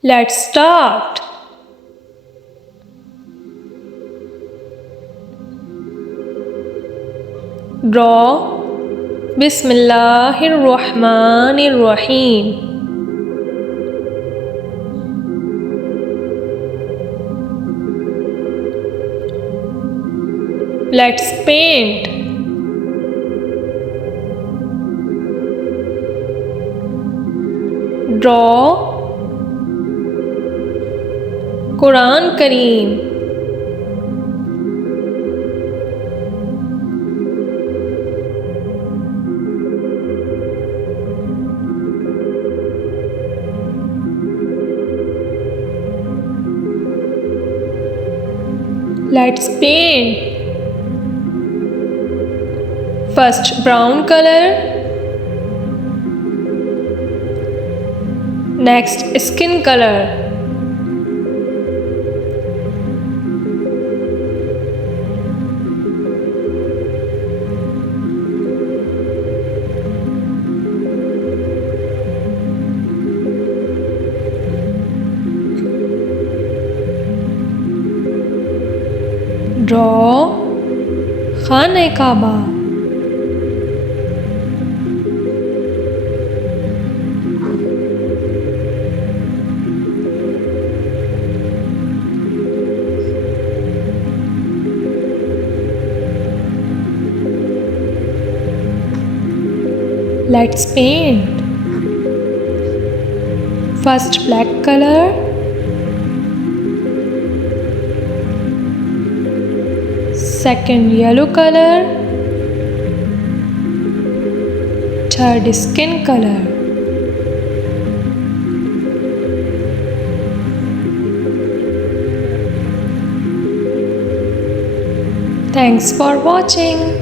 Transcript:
Let's start. Draw. Bismillahirrahmanirrahim. Let's paint. Draw Quran Kareem. Let's paint. First brown color, next skin color, draw Khane-Kaaba. Let's paint. First black color, second yellow color, third skin color. Thanks for watching.